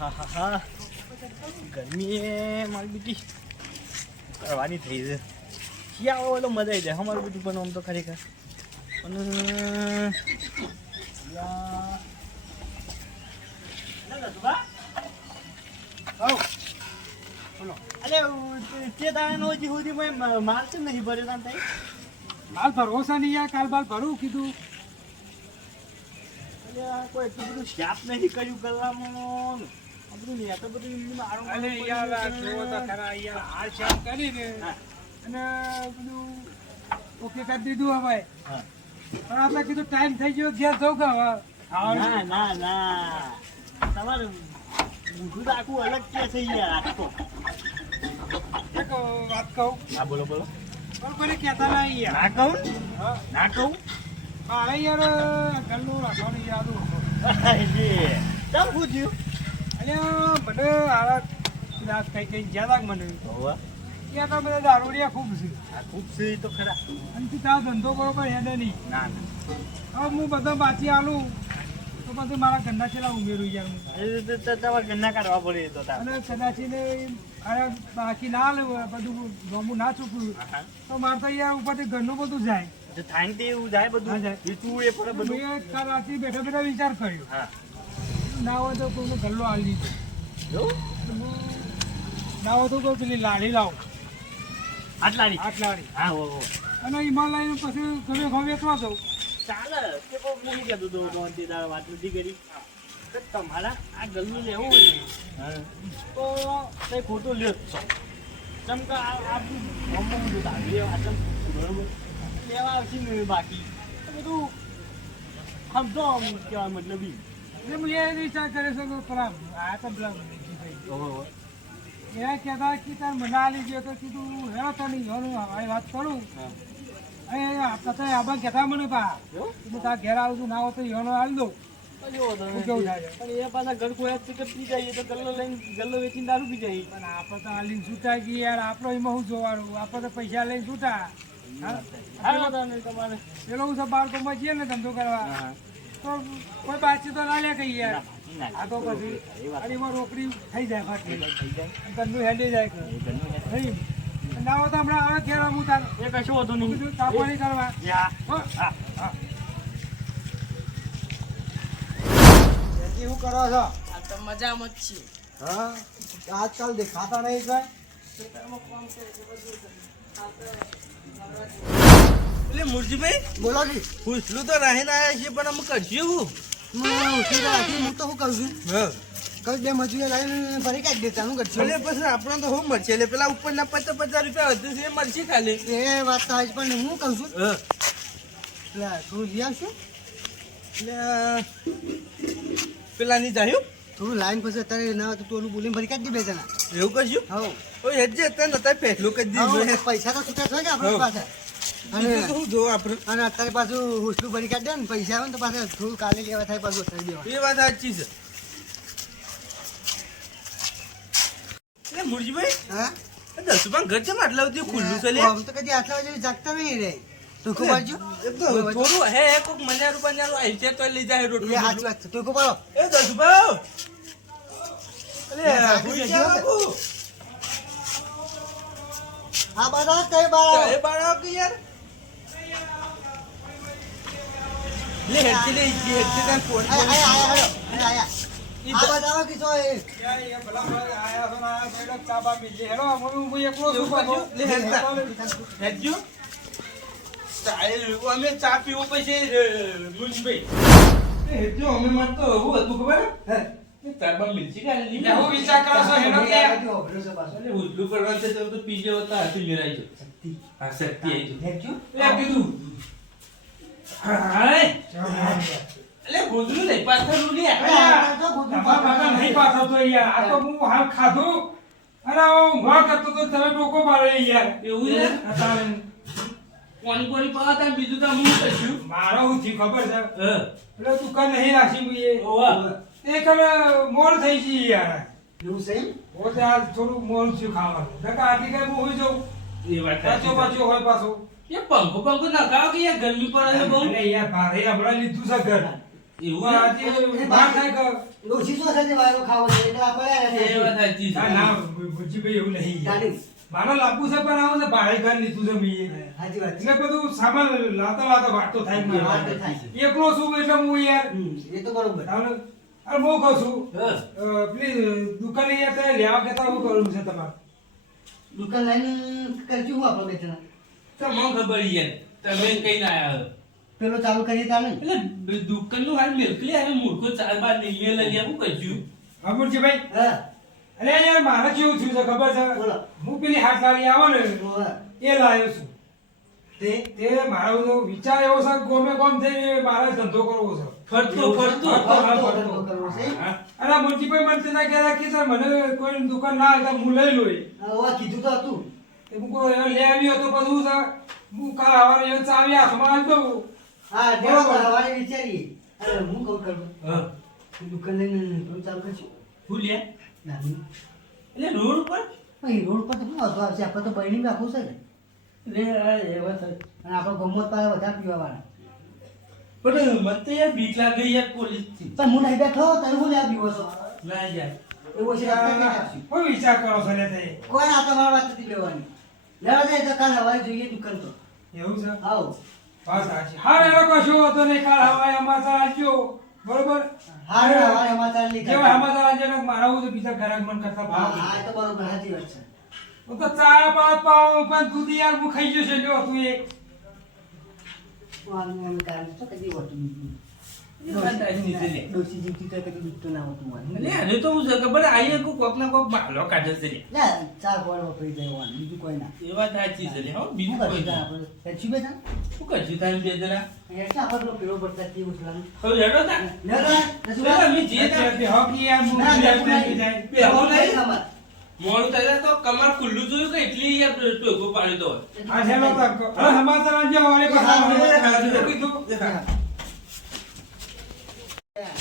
હા ગરમી એ મારી બીજી કરવાની થઈ છે શિયાળો એટલે મજા આવી જાય અમારું બધું પણ આમ તો ખરેખર અને તે તારા હજી સુધી માલ કેમ નહીં ભર્યો તાન થાય માલ ભરોસા નહીં યાર કાલ બાલ ભરું કીધું કોઈ એટલું બધું શાપ નહીં કર્યું ગલ્લામાં બધું નહીં આ તો બધું અરે યાર જોવો તો ખરા યાર હાલ શાપ કરીને અને બધું ઓકે કરી દીધું હવે પણ આપણે કીધું ટાઈમ થઈ ગયો ઘેર જવું કે હવે ના ના ના તમારે ઊંધું રાખવું અલગ કે છે યાર આખો એક વાત કહું હા બોલો બોલો કોઈને કહેતા નહીં યાર ના કહું હા ના કહું મારે યાર ઘરનું રાખવાનું યાદ ચાલ પૂછ્યું અને મને હારા કઈ કઈ જ્યાં મને હોવા ત્યાં તો બધા દારૂડિયા ખૂબ છે આ ખૂબ છે ઈ તો ખરા અને તું તારો ધંધો બરોબર હેડે નહીં ના ના હવે હું બધા બાચી આલું તો પછી મારા ઘરના છેલ્લા ઉમેરું યાર હું એ તો તમારે ઘરના કાઢવા પડે એ તો તાર અને કદાચીને અરે બાકી ના લે બધું ગમું ના ચૂકવું તો મારે તો યાર ઉપરથી ઘરનું બધું જાય જો થાય તે એવું જાય બધું હા, જાય. વીચવું એ પડે બધું મેં કાલ રાતથી બેઠા બેઠા વિચાર કર્યો હા ના હોય તો કોઈનો ગલ્લો આલી દીધો જો ના હોય તો કોઈ પેલી લાડી લાવો આટલાની લાડી હા હો હો અને હિમાલય પછી ગમે ઘઉં વેચવા દઉં ચાલે કે કોઈ મૂકી કહેતો તો નોંધી તારે વાત નથી કરી તો તમારા આ ગલ્લું લેવું હોય ને તો કંઈ ખોટું લ્યો જ છો ચમ કે આ બધું બધું તારી લેવા ચમ બરોબર લેવા આવશે ને બાકી તો બધું સમજો આમ કહેવા મતલબ ઈ એટલે હું એ વિચાર કરે છે કે પેલા આ તો પેલા ઓહો એ કહેતા કે તાર મને આલી ગયો તો કીધું હેરો તો નહીં હવે વાત કરું હા આપણે તો આબા કહેતા મને પા જો હું તાર ઘેર આવું છું ના હોય તો હેરો આલી દઉં કેવું થાય? પણ એ પાછા ઘર કોઈ પિકઅપ પી જાય તો ગલ્લો લઈને ગલ્લો વેચીને દારૂ પી જાય પણ આપણે તો આલીને છૂટા ગઈ યાર આપણે એમાં શું જોવાનું આપણે તો પૈસા લઈને છૂટા હા તમારે પેલો હું બાર તો જઈએ ને ધંધો કરવા હા તો કોઈ બાચી તો ના લે કઈ યાર ના આ તો પછી અને એમાં રોકડી થઈ જાય ફાટી થઈ જાય ધંધો હેડી જાય કે નહીં ના હોય તો હમણાં આવે ઘેર આવું તાર એ કશું હોતું નહીં બીજું તાપવાની કરવા હા હો? હા હા એવું કરો છો આ તો મજામાં જ છીએ હા આજકાલ દેખાતા નહીં કઈ એટલે મુરજીભાઈ બોલો જી પૂછલું તો રાહીને આવ્યા છીએ પણ અમે કરશું હું શું કહું છું હા કઈ બે મજૂરી લાવીને ફરી કાઢી દેતા હું કરશું એટલે પછી આપણે તો શું મળશે એટલે પેલા ઉપરના 50 રૂપિયા વધુ છે એ મળશે ખાલી એ વાત તો આજ પણ હું કહું છું હા એટલે થોડું લઈ આવશું એટલે પેલાની જાયું થોડું લાઈન પછી અત્યારે ના હોય તો ટોલું બોલીને ફરી કાઢી બે જણા એવું કરશું હો ઓય હેડજે અત્યારે નતા ફેસલું કરી દીધું પૈસા તો છૂટા થાય કે આપણી હઉ. પાસે બીજું તો શું જોવું આપણે અને અત્યારે પાછું હુસલું ભરી કાઢે ને પૈસા આવે ને તો પાછું થોડું કાલે લેવા થાય પાછું અત્યારે દેવા એ વાત સાચી છે એટલે મુરજીભાઈ હા 10 રૂપિયા ઘર છે આટલા સુધી ખુલ્લું છે લે આમ તો કદી આટલા વાગે જાગતા નહીં રે ટૂંકો પાડજો થોડું હે કોક મજા રૂપિયા આવી છે તો લઈ જાય એ રોટલું સાચી વાત છે ટૂંકો પાડો એ 10 રૂપિયા અલે સાચી ભૂઈ છે, ગયા બાપુ. આ બધા કઈ બાળા એ બાળક યાર લે હેડથી લે હેડથી તને ફોન આયા આયા આયા આયા ઈ આ બધા કે તો એ લે હેડતા હેડજો ચાલ અમે ચા પીવો પછી મુરજીભાઈ હેડજો અમે મત તો હું હતું ખબર હે તારબા મિલજી કાલે લે હું વિચાર કરો છો હેડો કે એટલે ઉજલું કરવાનું છે તો પીજે હોતા હતું મેરાઈ જો હા શક્તિ આવી જો એટલે કીધું હાય એટલે ગોદરું નહીં પાથરું લે નહીં પાછો તો યાર આ તો હું હાલ ખાધું અને ઊંઘવા કરતો તો તમે ટોકો મારે યાર એવું છે કોની કોની પાતા બીજું તો હું કશું મારો હું થી ખબર છે હા એટલે દુકાન નહીં રાખી મુઈએ ઓવા એ કમે મોડ થઈ ગઈ યાર એવું છે ઓ તે આ થોડું મોડ થયું ખાવાનું નકા આટલી કઈ હું હોઈ જાઉં એ વાત પાછો પાછો હોય પાછો એ પંખો ના ખાવ કે યાર ગરમી પડે છે બહુ અરે યાર ભારે હમણાં લીધું છે ઘર એવું આજે બહાર થાય કે ડોશી શું હશે તે વાયરો ખાવો છે એકલા પડ્યા એ રહે વાત સાચી છે. ના ભુજીભાઈ એવું નહીં યાર. ગાડી મારે લાંબુ છે પણ આવું છે ભાડે ઘર લીધું છે મેં સાચી વાત છે એટલે બધું સામાન લાતા વાતો થાય જ વાત મારે. તો થાય. એકલો છું એટલે હું યાર એ તો બરોબર તારે- અરે હું કહું છું હા. પ્લીઝ દુકાને યાર તમે લેવા કહેતા હું કરવું છે તમારે દુકાન લઈને કરશું હું આપણે બેઠા તો મને ખબર યાર તમે કઈ ના આયા છો. પેલો ચાલુ કરીએ તાને એટલે દુકાનનું હાલ મેલકલી આવે મૂર્ખો ચાર બાર નહીં મેલ લઈ આવું કરશું. અમરજીભાઈ હા અરે યાર મારે કેવું થયું છે ખબર છે બોલો. હું પેલી હાથ વાળી આવે ને હોવે. એ લાવ્યો છું તે તે મારો તો વિચાર એવો છે કે ગોમે ગોમ થઈને મારે ધંધો કરવો છે ફરતો ફરતો ધંધો કરવો છે હા. અને આ મોરજીભાઈ મને તેના કહેતા કે સર મને કોઈ દુકાન ના હતા હું લઈ લઉં હવે કીધું તો હતું એ હું કોઈ લઈ આવ્યો તો બધું છે હું કાલ સવારે એ ચાવી હાથમાં આવી દઉં હા બરોબર હવારે વિચારીએ અરે હું કહું કરું હા. દુકાન લઈને પેલું ચાલુ કરશું શું લે? ના એટલે રોડ ઉપર ભાઈ રોડ પર તો શું વાંધો આવશે આપણે તો બહેણી રાખવું છે ને લે આ એ વાત સાચી. અને આપણે ગમત પાસે વધારે પીવાવાળા પણ મને તો યાર બીક લાગે યાર પોલીસથી. પણ હું નહીં બેઠો તમે હું લ્યા પીવો છો ના યાર. એવું છે આપણે ક્યાં આપશું? કોઈ વિચાર કરો છો લે તે કોઈ ના તમારી વાત નથી લેવાની લેવા જાય તો કાલ હવારે જોઈએ દુકાન તો એવું છે આવો બસ સાચી હા એ લોકો શું હતો ને કાલ હવાય અમારા આજ્યો બરોબર હા હવારે સમાચાર લઈ જેવા સમાચાર આજે મારા હું તો બીજા ગ્રાહક મન કરતા હા ભાવ હા એ તો બરોબર સાચી વાત છે હું તો ચા પાવ પાવ પણ તું યાર હું ખાઈ જશે લ્યો તું એક હું આનું એમ કારણ તો કદી હોતું નથી. એ વાત સાચી છે લે. ડોશી જીવતી તો કદી દુખતું ના હોતું મને. એટલે આને તો હું છે ખબર આઈએ કોક ના કોક બાલો કાઢે છે લે. લે ચાર ગોળ વપરાઈ જાય હોવાનું, બીજું કોઈ ના એ વાત સાચી છે લે. હો શું બીજું કોઈ કરશું ના. આપણે પેન્સિલ બેઠા શું કરશું તારે બે જણા? એટલે આપણે પેલો પેલો પડતા તે ઉછળવાનું. હવે હેડો તા. લે તો ચાલો, અમે જઈએ તા. હોકી યાર હું ના, લે ના, પી જાય બે હો નહીં. તમારે. મોડું થાય તો કમર ખુલ્લું જોયું કે એટલી યાર ટોકો પાડી દો. આ છે લોકો હવે સમાચાર આજે વારે પાછા કીધું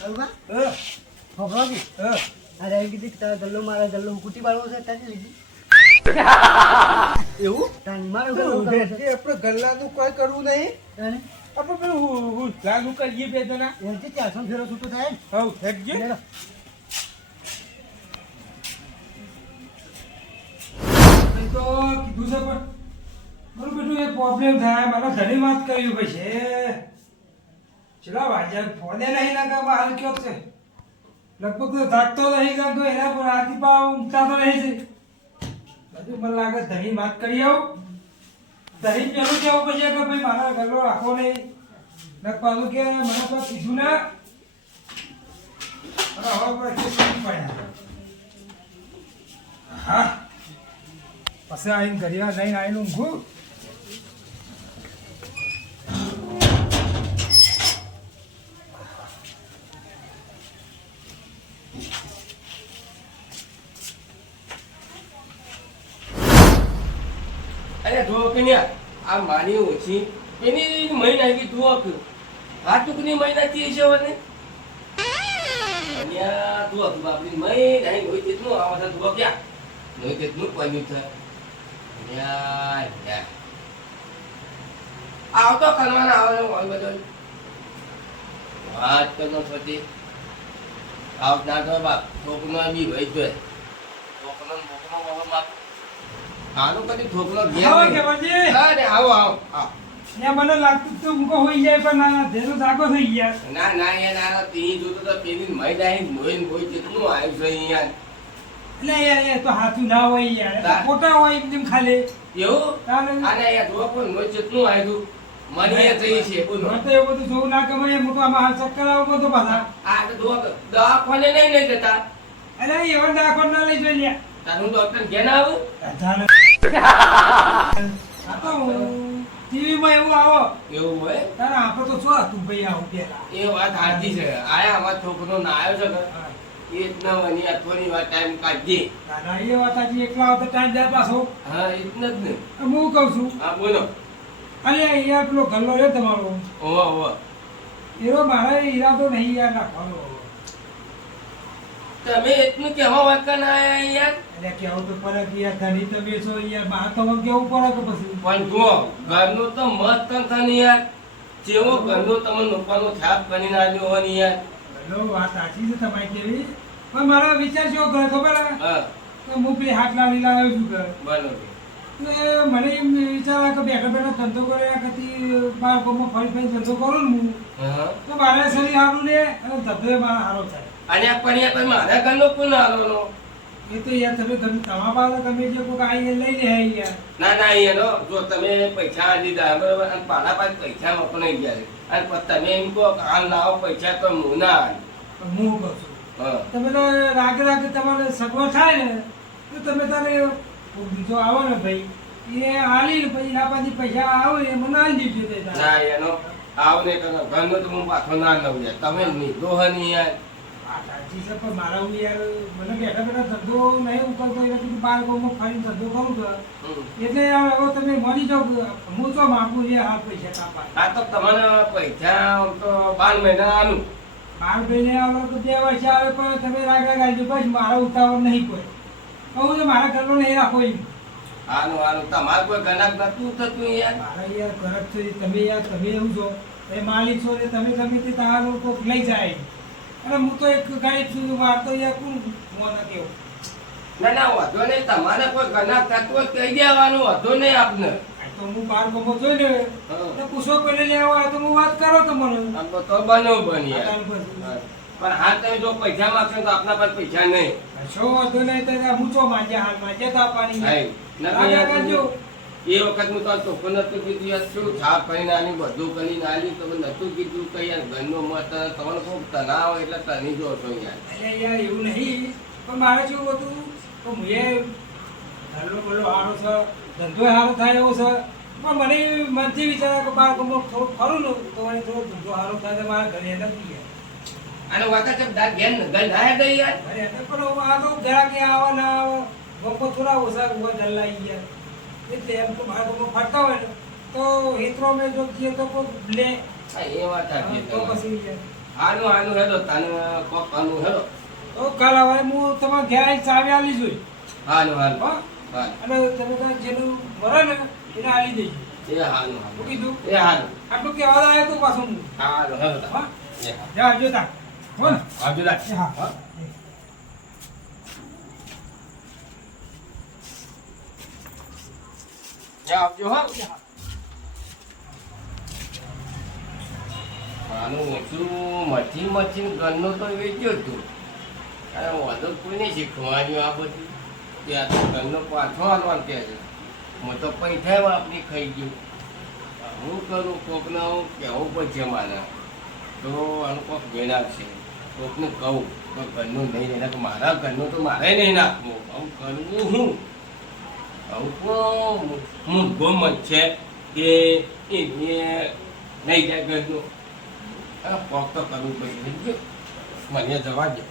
કરુંબા? ભોગવજી. અરે એમ કીધું કે તારા ગલ્લો મારા ગલ્લો કુટી બાળવો છે તારી લીધી એવું તારી મારો ગલ્લો કરવો છે. આપણે ગલ્લાનું કોઈ કરવું નહીં તારે? આપણે પેલું લાગુ કરીએ બે જણા એનથી 400 ફેરો છૂટો થાય ને. હવ હેડજે લેલો. એ તો કીધું છે પણ મારું બેટું એક પ્રોબ્લેમ થાય મારા ઘણી વાત કર્યું ભાઈ છે ચલા વાજ્યા ફોને નહીં લાગે હાલ કયો છે લગભગ તો જાગતો નહીં લાગતો એના પર આથી પાવ ઊંઘતા તો નહીં છે બધું મને લાગે ધણી વાત કરી આવું ધણી પેલું કેવું પછી કે ભાઈ મારા ગલ્લો રાખો નહીં લગભગ કે મને તો કીધું ને અને હવે પર કે પડ્યા હા પછી આવીને ઘડિયાળ જઈને આવીને ઊંઘું અરે ધોક ને આ મારી ઓછી એની મહી નાખી ધોક આ ટુકની મહી નાખી છે વને અને આ ધોક બાપની મહી નાખી હોય તેટલું આવા હતા ધોક ક્યાં નોય તેટલું પાણી થાય યાર યાર આવતો કરવાના આવે હોય બધો વાત કરનો છોટી આવ ના તો બાપ ધોકનો બી હોય જોઈએ ધોકનો મોકનો બાપ આનો કદી ઠોકલો આવો કે પછી અરે આવો આવો આવો ને મને લાગતું તો ઊંઘો હોઈ જાય પણ ના ધેરો જાગો થઈ ગયા ના ના યાર આ તી જોતો તો પેલી મય દાહી મોઈન કોઈ કેટલું આવ્યું છે યાર એટલે યાર એ તો હાથું ના હોય યાર એ તો ખોટા હોય એકદમ ખાલી એવું તારે આને યાર જો પણ મોઈ કેટલું આવ્યું મને એ થઈ છે બોલો મને તો એવું બધું જોવું ના ગમે હું તો આમાં હાલ ચક્કર આવું બધું પાછા આ તો જો દવાખાને નહીં જતા અરે એવા દાખલ ના લઈ જોઈ લ્યા તારું ડોક્ટર ઘેર આવું આ તો ટીવીમાં એવું આવો એવું હોય તારે આપણે તો શું હતું ભાઈ આવું પેલા એ વાત સાચી છે આયા અમાર છોકરો ના આવ્યો છે ને એ જ ના વની અથોની વાત ટાઈમ કાઢી દાદા એ વાત આજે એકલા આવતો ટાઈમ જાય પાછો હા એટલે જ ને હું કહું છું હા બોલો અરે યાર પેલો ગલ્લો રે તમારો ઓહો ઓહો એનો મારે ઈરાદો નહીં યાર નાખવાનો તમે એટલું કેવા વાત ના આયા યાર એટલે કેવું તો પડે કે યાર ધણી તમે છો યાર બહાર તો મને કેવું પડે કે પછી પણ જુઓ ઘરનું તો મસ્ત થન યાર જેવો ઘરનો તમે લોકોનો છાપ કરીને આવ્યો હોય ને યાર. હેલો, વાત સાચી છે તમારી કેવી, પણ મારો વિચાર શું કરે ખબર હે? હા કે હું પેલી હાથ લાવી લાવ્યો છું ઘર. બરોબર. એટલે મને એમ વિચાર આવે કે બેઠો બેઠો ધંધો કર્યા કરતી બાળકોમાં ફરી ફરી ધંધો કરું ને હું, હા તો મારે શરીર સારું લે અને ધંધો મારા સારો થાય. અને આ પણ યાર પછી મારા ઘરનો કોણ હાલવાનો? એ તો યાર તમારા પાસે તમે જે કોઈ આવીને લઈ લે યાર. ના ના એનો જો તમે પૈસા દીધા બરોબર અને પાછા પાસે પૈસા મોકલો નહીં ગયા અને પછી તમે એમ કહો કે હાલ લાવો પૈસા તો હું ના હાલ. પણ હું કહું છું હા તમે તો રાગે રાગે તમારે સગવડ થાય ને તો તમે તારે બીજો આવો ને ભાઈ એ હાલી ને પછી ના પાછી પૈસા આવે એ મને હાલી દીધું તે તારે. ના એનો આવ ને કરો ઘરનો તો હું પાછો ના લઉં યાર તમે લીધો હે ને યાર. આ સાચી છે પણ મારા હું યાર મને બેઠા બેઠા ધંધો નહીં ઉકલતો એટલે કીધું બાર ગામમાં ફરીને ધંધો કરું છું. એટલે યાર હવે તમે મળી જાઓ કે હું તો માગું છે હાલ પૈસા કાપા. આ તો તમને પૈસા આમ તો 12 મહિના આલું. બાર મહિને આવે તો 2 વર્ષ આવે પણ તમે રાગ રાગ આવજો બસ મારા ઉતાવળ નહીં કોઈ. કહું તો મારા ઘરનો નહીં રાખો એમ. હાલું હાલું તમારે કોઈ ગણાક નતું થતું યાર. મારા યાર ઘર જ છે તમે યાર તમે એવું છો એ માલિક છો ને તમે ગમે તે તમારું કોક લઈ જાય અને હું તો એક ગરીબ છું મારતો યાર કોણ મોં નથી એવું. ના ના વાંધો નહીં તમારે કોઈ ગણાક થતું હોય કહી દેવાનું વાંધો નહીં આપને. આ તો હું બાર ગમો જોઈ ને હા. તો પૂછો પેલે લેવા હોય તો હું વાત કરો તો મને આમ તો બનો બની આ યાર. કાલ પછી. હા. પણ હાલ તમે જો પૈસા માંગશો તો આપના પાસે પૈસા નહીં. શું વાંધો નહીં તો હું ચો માંજ્યા હાલ માંજ્યા તા પાણી હાય. રાગ રાગ આવજો. એ વખત હું તો ચોખ્ખો નતું કીધું યાર શું છાપ કરીને આની બધું કરીને આલી તમે નતું કીધું કે યાર ઘરનો મત તમને ખૂબ તણાવ એટલે તણી જો છો યાર. અરે યાર એવું નહીં પણ મારે શું હતું તો હું એ ધંધો બોલો સારો છે ધંધો સારો થાય એવો છે પણ મને મનથી વિચાર કે બાર ગમો થોડું ખરું ને તો મને થોડો ધંધો સારો થાય તો મારા ઘરે નથી ગયા. અને વખત દાદ ઘેર ઘર ના દઈ યાર. અરે એટલે પણ આ તો જરા કે આવા ના આવે ગમો થોડા ઓછા ઉભા ધરલાઈ ગયા એટલે એમ તો બાર ગમો ફરતા હોય ને તો હિત્રો મેં જો કીએ તો કોઈ લે હા, એ વાત સાચી તો તમારી. પછી યાર. હાનું હાનું હેડો તને કોક હાનું હેડો. તો કાલ હવે હું તમારા ઘેર આવીને ચાવી આલી જોઈ હાનું હાનું હા હાનું. અને તમે ત્યાં જેનું મરે ને એને આલી દેજો. એ હાનું શું હાનું. કીધું એ હાનું. આટલું કહેવા આવ્યો તો પાછું હું હાનું હેડો. હા એ હા. જા જોતા હો ને આવજો દાદ. એ હા હા. જા આવજો હો. આનું ઓછું મચી ઘરનું તો વેચ્યો જ તું. અરે વાંધો કોઈ નહીં શીખવાડ્યું આ બધું કે આ તો ઘરનો પાછો હાલવાનું કહે છે. હું તો પૈસા વાપરી ખાઈ ગયું. હું કરું કોકને હું કહેવું પડશે મારે તો આનું કોક વેણા છે કોકને કહું તો ઘરનું નહીં રહેના કે મારા ઘરનું તો મારે નહીં નાખવું આવું કરવું હું આવું કોણ મૂર્ખો મત છે કે એ નહીં જાય ઘરનું. કોક તો કરવું પડશે મને જવા દે.